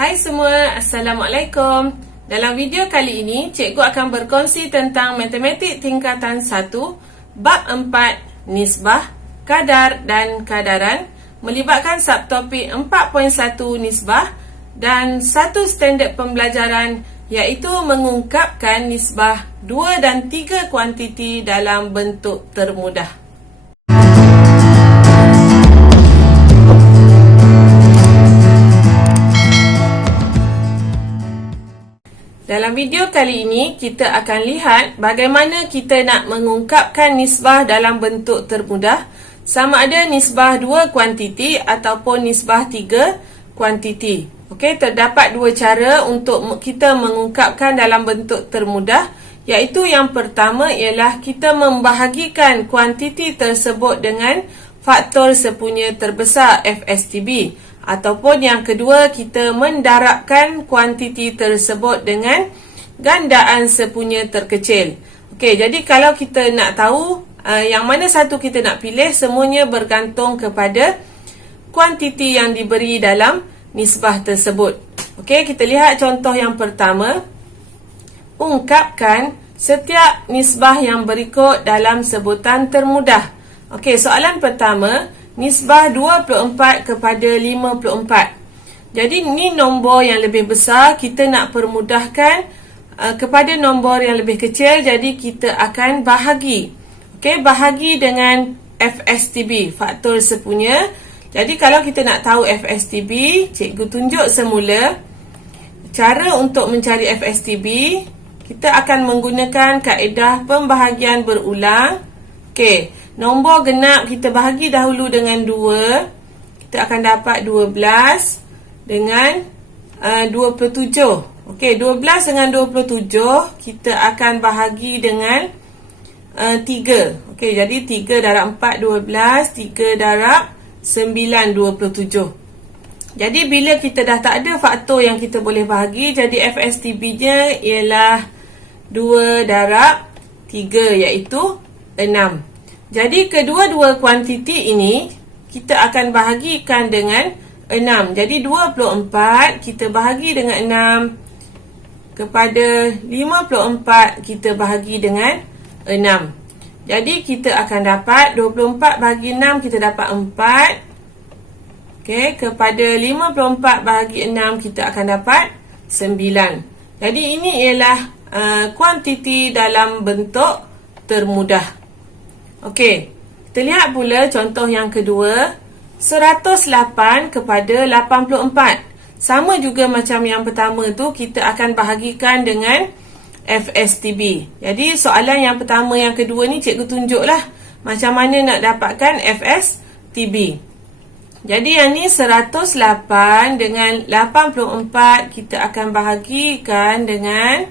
Hai semua, Assalamualaikum. Dalam video kali ini, cikgu akan berkongsi tentang matematik tingkatan 1, bab 4, nisbah, kadar dan kadaran, melibatkan subtopik 4.1 nisbah dan satu standard pembelajaran iaitu mengungkapkan nisbah 2 dan 3 kuantiti dalam bentuk termudah. Dalam video kali ini, kita akan lihat bagaimana kita nak mengungkapkan nisbah dalam bentuk termudah, sama ada nisbah 2 kuantiti ataupun nisbah 3 kuantiti. Okey, terdapat dua cara untuk kita mengungkapkan dalam bentuk termudah, iaitu yang pertama ialah kita membahagikan kuantiti tersebut dengan faktor sepunya terbesar FSTB. Ataupun yang kedua, kita mendarabkan kuantiti tersebut dengan gandaan sepunya terkecil. Okey, jadi kalau kita nak tahu yang mana satu kita nak pilih, semuanya bergantung kepada kuantiti yang diberi dalam nisbah tersebut. Okey, kita lihat contoh yang pertama. Ungkapkan setiap nisbah yang berikut dalam sebutan termudah. Okey, soalan pertama, nisbah 24 kepada 54. Jadi ni nombor yang lebih besar, kita nak permudahkan kepada nombor yang lebih kecil, jadi kita akan bahagi. Okey, bahagi dengan FSTB, faktor sepunya. Jadi kalau kita nak tahu FSTB, cikgu tunjuk semula cara untuk mencari FSTB. Kita akan menggunakan kaedah pembahagian berulang. Okey, nombor genap kita bahagi dahulu dengan 2. Kita akan dapat 12 dengan 27. Okey, 12 dengan 27 kita akan bahagi dengan 3. Okey, jadi 3 darab 4, 12. 3 darab 9, 27. Jadi bila kita dah tak ada faktor yang kita boleh bahagi, jadi FSTB-nya ialah 2 darab 3, iaitu 6. Jadi kedua-dua kuantiti ini kita akan bahagikan dengan 6. Jadi 24 kita bahagi dengan 6. Kepada 54 kita bahagi dengan 6. Jadi kita akan dapat 24 bahagi 6 kita dapat 4. Okey, kepada 54 bahagi 6 kita akan dapat 9. Jadi ini ialah kuantiti dalam bentuk termudah. Okey, kita lihat pula contoh yang kedua. 108 kepada 84. Sama juga macam yang pertama tu, kita akan bahagikan dengan FSTB. Jadi soalan yang pertama, yang kedua ni cikgu tunjuklah macam mana nak dapatkan FSTB. Jadi yang ni 108 dengan 84 kita akan bahagikan dengan,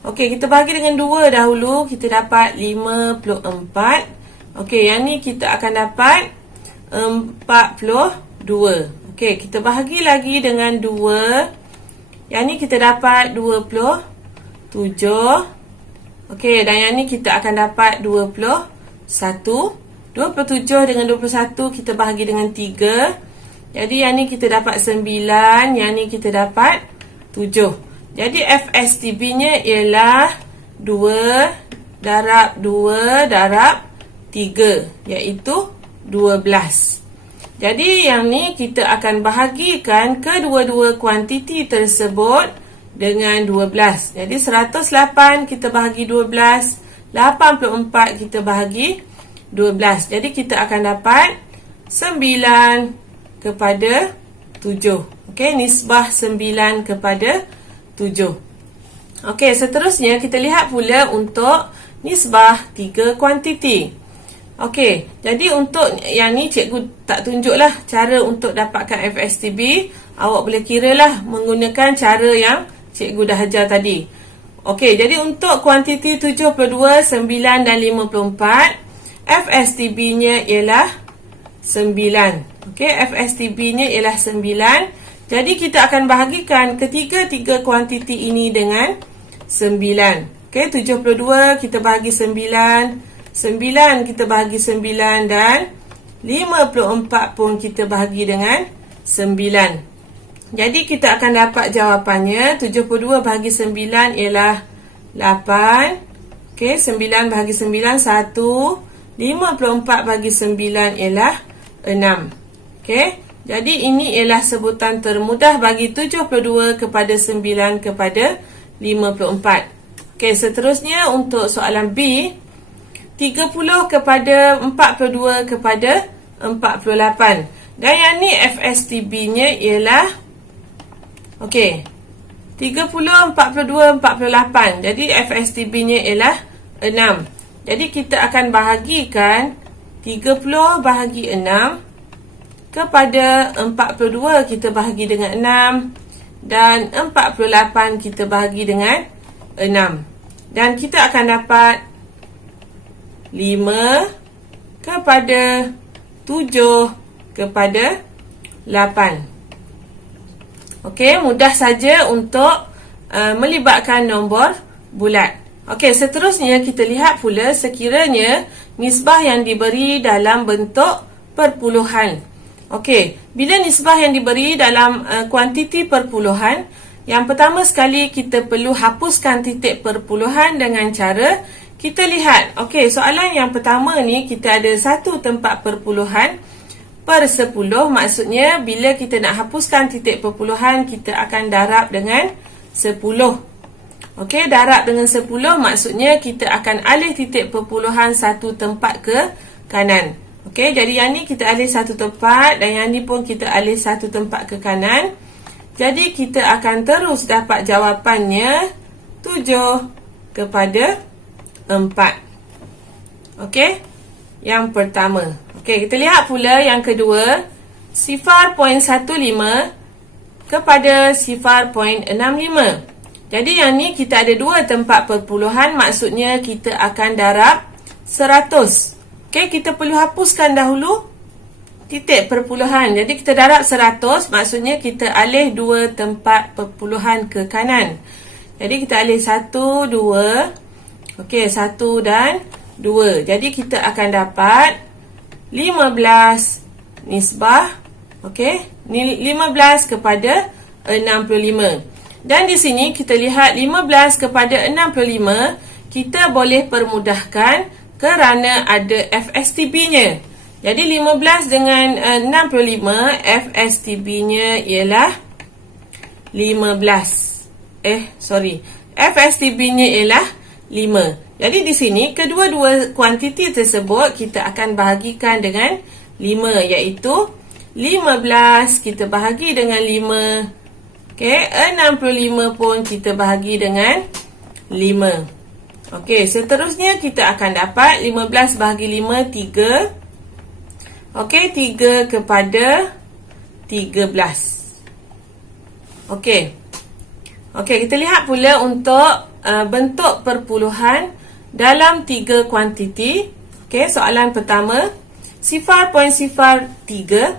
okey, kita bahagi dengan 2 dahulu, kita dapat 54. Okey, yang ni kita akan dapat 42. Okey, kita bahagi lagi dengan 2. Yang ni kita dapat 27. Okey, dan yang ni kita akan dapat 21. 27 dengan 21 kita bahagi dengan 3. Jadi yang ni kita dapat 9. Yang ni kita dapat 7. Jadi FSTB-nya ialah 2 darab 2 darab 3, iaitu 12. Jadi yang ni kita akan bahagikan kedua-dua kuantiti tersebut dengan 12. Jadi 108 kita bahagi 12, 84 kita bahagi 12. Jadi kita akan dapat 9 kepada 7. Okey, nisbah 9 kepada 7. Okey, seterusnya kita lihat pula untuk nisbah 3 kuantiti. Okey, jadi untuk yang ni cikgu tak tunjuklah cara untuk dapatkan FSTB. Awak boleh kiralah menggunakan cara yang cikgu dah ajar tadi. Okey, jadi untuk kuantiti 72, 9 dan 54, FSTB-nya ialah 9. Okey, FSTB-nya ialah 9. Jadi kita akan bahagikan ketiga-tiga kuantiti ini dengan 9. Okey, 72 kita bahagi 9. 9 kita bahagi 9 dan 54 pun kita bahagi dengan 9. Jadi kita akan dapat jawapannya 72 bahagi 9 ialah 8. Okey, 9 bahagi 9 1. 54 bahagi 9 ialah 6. Okey, jadi ini ialah sebutan termudah bagi 72 kepada 9 kepada 54. Okey, seterusnya untuk soalan B, 30 kepada 42 kepada 48. Dan yang ni FSTB-nya ialah okey, 30, 42, 48. Jadi FSTB-nya ialah 6. Jadi kita akan bahagikan 30 bahagi 6 kepada 42 kita bahagi dengan 6 dan 48 kita bahagi dengan 6. Dan kita akan dapat 5 kepada 7 kepada 8. Okey, mudah saja untuk melibatkan nombor bulat. Okey, seterusnya kita lihat pula sekiranya nisbah yang diberi dalam bentuk perpuluhan. Okey, bila nisbah yang diberi dalam kuantiti perpuluhan, yang pertama sekali kita perlu hapuskan titik perpuluhan dengan cara kita lihat. Okey, soalan yang pertama ni kita ada satu tempat perpuluhan per 10. Maksudnya bila kita nak hapuskan titik perpuluhan, kita akan darab dengan 10. Okey, darab dengan 10 maksudnya kita akan alih titik perpuluhan satu tempat ke kanan. Okey, jadi yang ni kita alih satu tempat dan yang ni pun kita alih satu tempat ke kanan. Jadi kita akan terus dapat jawapannya 7 kepada 4. Okey, yang pertama. Okey, kita lihat pula yang kedua, 0.15 kepada 0.65. Jadi yang ni kita ada dua tempat perpuluhan, maksudnya kita akan darab 100. Okey, kita perlu hapuskan dahulu titik perpuluhan. Jadi kita darab 100, maksudnya kita alih dua tempat perpuluhan ke kanan. Jadi kita alih 1, 2. Okey, 1 dan 2. Jadi kita akan dapat 15 nisbah. Okey, 15 kepada 65. Dan di sini kita lihat 15 kepada 65, kita boleh permudahkan kerana ada FSTB-nya. Jadi 15 dengan 65, FSTB-nya ialah 15. FSTB-nya ialah 5. Jadi di sini kedua-dua kuantiti tersebut kita akan bahagikan dengan 5, iaitu 15 kita bahagi dengan 5. Okey, 65 pun kita bahagi dengan 5. Okey, seterusnya kita akan dapat 15 bahagi 5, 3. Okey, 3 kepada 13. Okey. Okey, kita lihat pula untuk bentuk perpuluhan dalam 3 kuantiti. Okey, soalan pertama, 0.03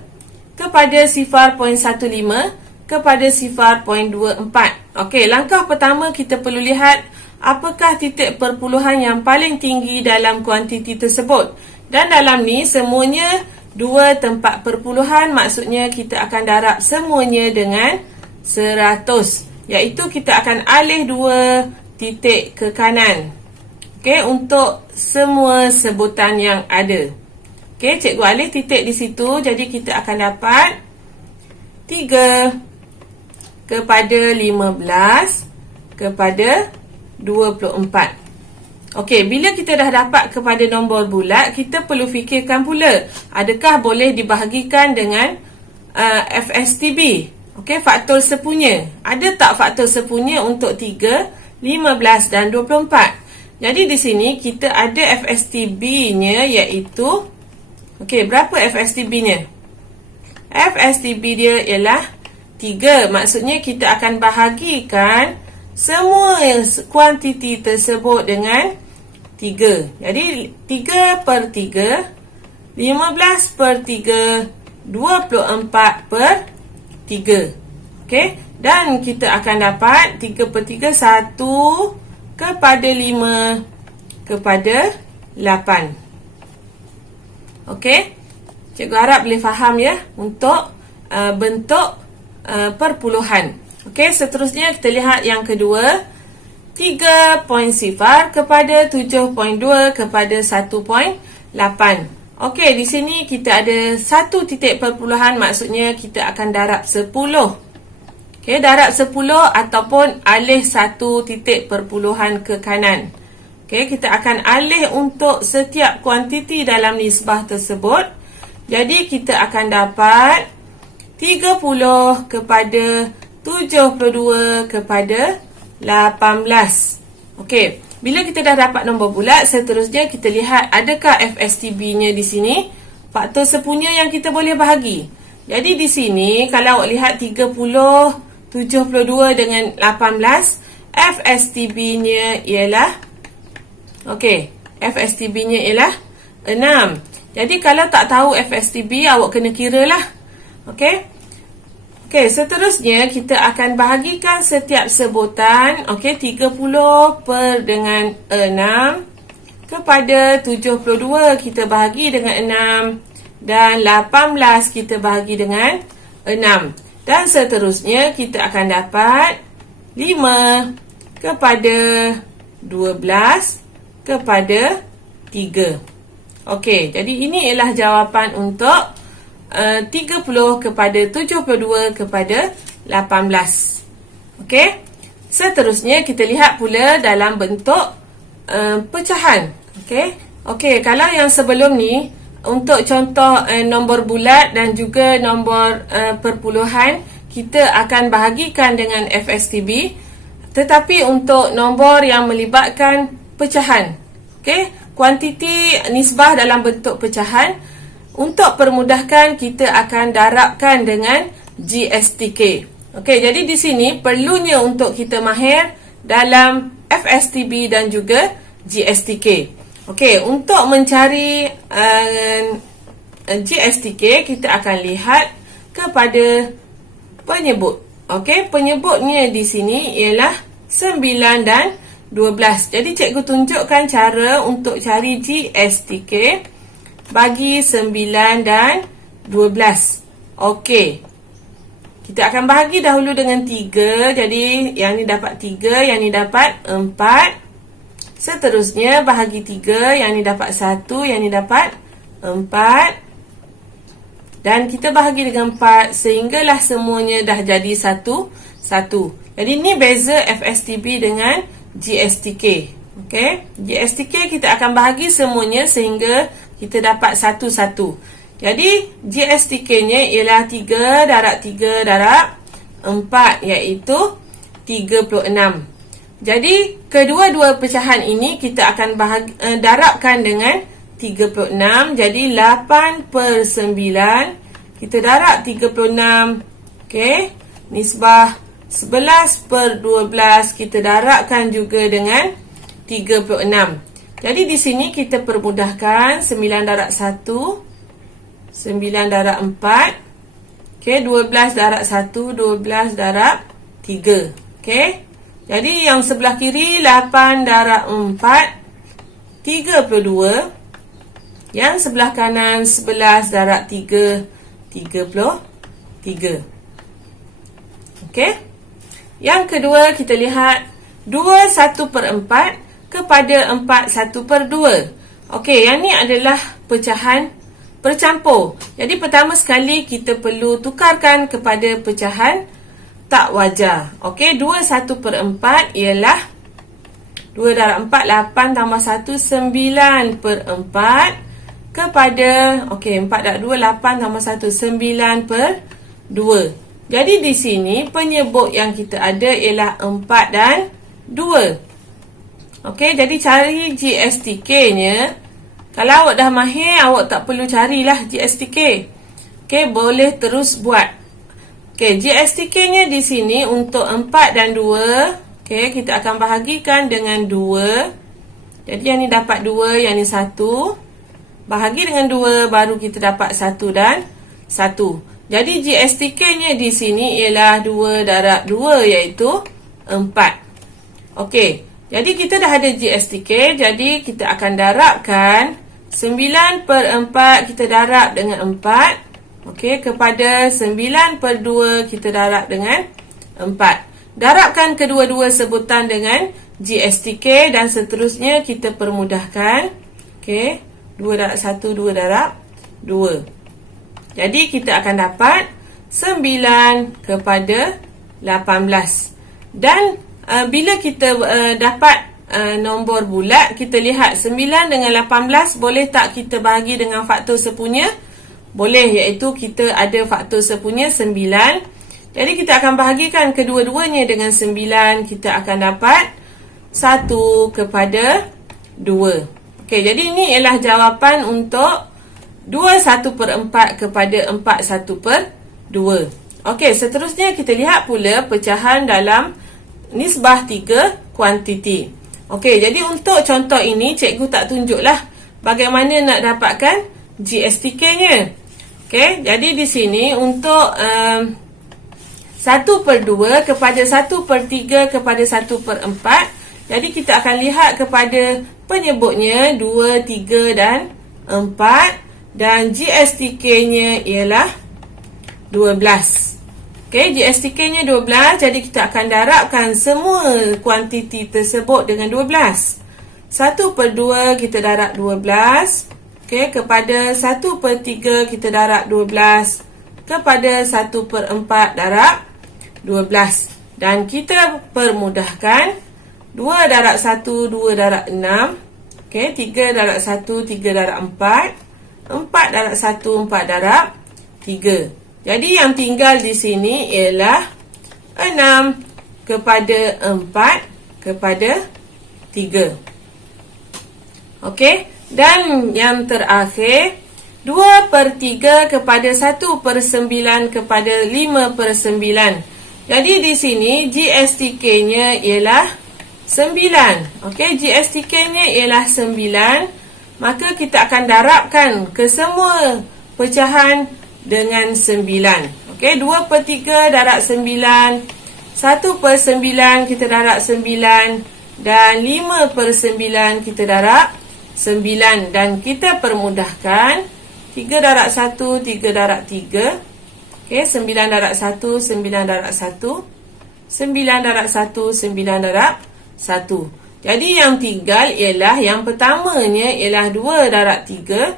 kepada 0.15 kepada 0.24. Okey, langkah pertama kita perlu lihat apakah titik perpuluhan yang paling tinggi dalam kuantiti tersebut. Dan dalam ni semuanya dua tempat perpuluhan, maksudnya kita akan darab semuanya dengan 100. Iaitu kita akan alih dua titik ke kanan. Okey, untuk semua sebutan yang ada. Okey, cikgu alih titik di situ, jadi kita akan dapat 3 kepada 15 kepada 24. Okey, bila kita dah dapat kepada nombor bulat, kita perlu fikirkan pula, adakah boleh dibahagikan dengan FSTB? Okey, faktor sepunya. Ada tak faktor sepunya untuk 3, 15 dan 24? Jadi di sini kita ada FSTB-nya iaitu, okey, berapa FSTB-nya? FSTB dia ialah 3. Maksudnya kita akan bahagikan semua kuantiti tersebut dengan 3. Jadi 3 per 3, 15 per 3, 24 per 3. Okey, dan kita akan dapat 3 per 3, 1 kepada 5 kepada 8. Okey, cikgu harap boleh faham ya untuk bentuk perpuluhan. Okey, seterusnya kita lihat yang kedua. 3.0 kepada 7.2 kepada 1.8. Okey, di sini kita ada satu titik perpuluhan, maksudnya kita akan darab 10. Okey, darab 10 ataupun alih satu titik perpuluhan ke kanan. Okey, kita akan alih untuk setiap kuantiti dalam nisbah tersebut. Jadi kita akan dapat 30 kepada 72 kepada 18. Okey, bila kita dah dapat nombor bulat, seterusnya kita lihat adakah FSTB-nya di sini. Faktor sepunya yang kita boleh bahagi. Jadi di sini kalau awak lihat 30, 72 dengan 18, FSTB-nya ialah FSTB-nya ialah 6. Jadi kalau tak tahu FSTB, awak kena kira lah. Okey, seterusnya kita akan bahagikan setiap sebutan. 30 per dengan 6 kepada 72 kita bahagi dengan 6 dan 18 kita bahagi dengan 6. Dan seterusnya kita akan dapat 5 kepada 12 kepada 3. Okey, jadi ini ialah jawapan untuk 30 kepada 72 kepada 18. Okey. Seterusnya kita lihat pula dalam bentuk pecahan. Okey, kalau yang sebelum ni untuk contoh nombor bulat dan juga nombor perpuluhan, kita akan bahagikan dengan FSTB. Tetapi untuk nombor yang melibatkan pecahan, kuantiti nisbah dalam bentuk pecahan, untuk permudahkan kita akan darabkan dengan GSTK. Okey, jadi di sini perlunya untuk kita mahir dalam FSTB dan juga GSTK. Okey, untuk mencari GSTK, kita akan lihat kepada penyebut. Okey, penyebutnya di sini ialah 9 dan 12. Jadi cikgu tunjukkan cara untuk cari GSTK bagi 9 dan 12. Okey, kita akan bahagi dahulu dengan 3. Jadi yang ni dapat 3, yang ni dapat 4. Seterusnya bahagi 3, yang ni dapat 1, yang ni dapat 4. Dan kita bahagi dengan 4 sehinggalah semuanya dah jadi 1. Jadi ni beza FSTB dengan GSTK. Okey, GSTK kita akan bahagi semuanya sehingga kita dapat 1. Jadi GSTK-nya ialah 3 darab 3 darab 4, iaitu 36. Jadi kedua-dua pecahan ini kita akan darabkan dengan 36. Jadi 8 per 9. Kita darab 36. Okey, nisbah 11 per 12 kita darabkan juga dengan 36. Jadi di sini kita permudahkan 9 darab 1, 9 darab 4. Okey, 12 darab 1, 12 darab 3. Okey. Jadi yang sebelah kiri 8 darab 4, 32. Yang sebelah kanan 11 darab 3, 33. Okey. Yang kedua kita lihat 2 1 per 4 kepada 4 1 per 2. Okey, yang ni adalah pecahan bercampur. Jadi pertama sekali kita perlu tukarkan kepada pecahan tak wajar. Okey, 2 1 per 4 ialah 2 darab 4, 8 tambah 1, 9 per 4 kepada, okey, 4 darab 2, 8 tambah 1, 9 per 2. Jadi di sini penyebut yang kita ada ialah 4 dan 2. Okey, jadi cari GSTK-nya. Kalau awak dah mahir, awak tak perlu carilah GSTK. Okey, boleh terus buat. Okey, GSTK-nya di sini untuk 4 dan 2. Okey, kita akan bahagikan dengan 2. Jadi yang ni dapat 2, yang ni 1. Bahagi dengan 2, baru kita dapat 1 dan 1. Jadi GSTK-nya di sini ialah 2 darab 2, iaitu 4. Okey. Jadi kita dah ada GSTK, jadi kita akan darabkan 9 per 4, kita darab dengan 4. Okey, kepada 9/2 kita darab dengan 4. Darabkan kedua-dua sebutan dengan GSTK dan seterusnya kita permudahkan. Okey, 2 darab 1, 2 darab 2. Jadi kita akan dapat 9 kepada 18. Dan bila kita dapat nombor bulat, kita lihat 9 dengan 18 boleh tak kita bahagi dengan faktor sepunya? Boleh, iaitu kita ada faktor sepunya 9. Jadi kita akan bahagikan kedua-duanya dengan 9. Kita akan dapat 1 kepada 2. Okey, jadi ini ialah jawapan untuk 2 1/4 kepada 4 1/2. Okey, seterusnya kita lihat pula pecahan dalam nisbah 3 kuantiti. Okey, jadi untuk contoh ini cikgu tak tunjuklah bagaimana nak dapatkan GSTK-nya. Okey, jadi di sini untuk 1/2 kepada 1/3 kepada 1/4. Jadi kita akan lihat kepada penyebutnya 2, 3 dan 4. Dan GSTK-nya ialah 12. Okey, GSTK-nya 12. Jadi kita akan darabkan semua kuantiti tersebut dengan 12. 1/2 kita darab 12. Okey, kepada 1/3 kita darab 12. Kepada 1/4 darab 12. Dan kita permudahkan 2 darab 1, 2 darab 6. Okey, 3 darab 1, 3 darab 4. 4 darab 1, 4 darab 3. Jadi yang tinggal di sini ialah 6 kepada 4 kepada 3. Okey, dan yang terakhir 2/3 kepada 1/9 kepada 5/9. Jadi di sini GSTK-nya ialah 9. Okey, GSTK-nya ialah 9. Maka kita akan darabkan ke semua pecahan dengan 9. Okey, 2/3 darab 9. 1/9 kita darab 9. Dan 5/9 kita darab 9. Dan kita permudahkan 3 darab 1, 3 darab 3. Okey, 9 darab 1, 9 darab 1. 9 darab 1, 9 darab 1. Jadi yang tinggal ialah yang pertamanya ialah 2 darab 3,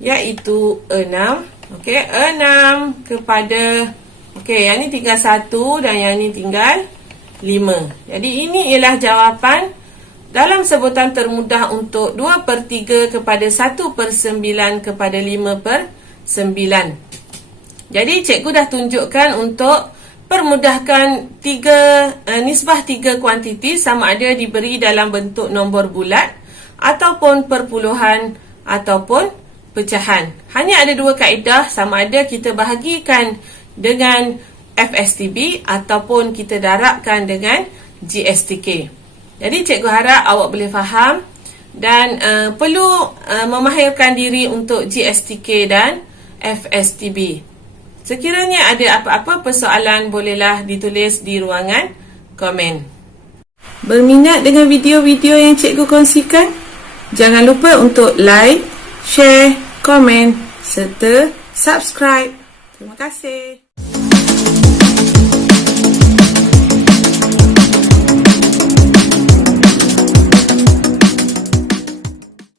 iaitu 6. Okey, 6 kepada, okey, yang ni tinggal 1 dan yang ni tinggal 5. Jadi ini ialah jawapan dalam sebutan termudah untuk 2/3 kepada 1/9 kepada 5/9. Jadi cikgu dah tunjukkan untuk permudahkan nisbah 3 kuantiti sama ada diberi dalam bentuk nombor bulat ataupun perpuluhan ataupun pecahan. Hanya ada 2 kaedah, sama ada kita bahagikan dengan FSTB ataupun kita darabkan dengan GSTK. Jadi cikgu harap awak boleh faham dan perlu memahirkan diri untuk GSTK dan FSTB. Sekiranya ada apa-apa persoalan, bolehlah ditulis di ruangan komen. Berminat dengan video-video yang cikgu kongsikan? Jangan lupa untuk like, share, komen serta subscribe. Terima kasih.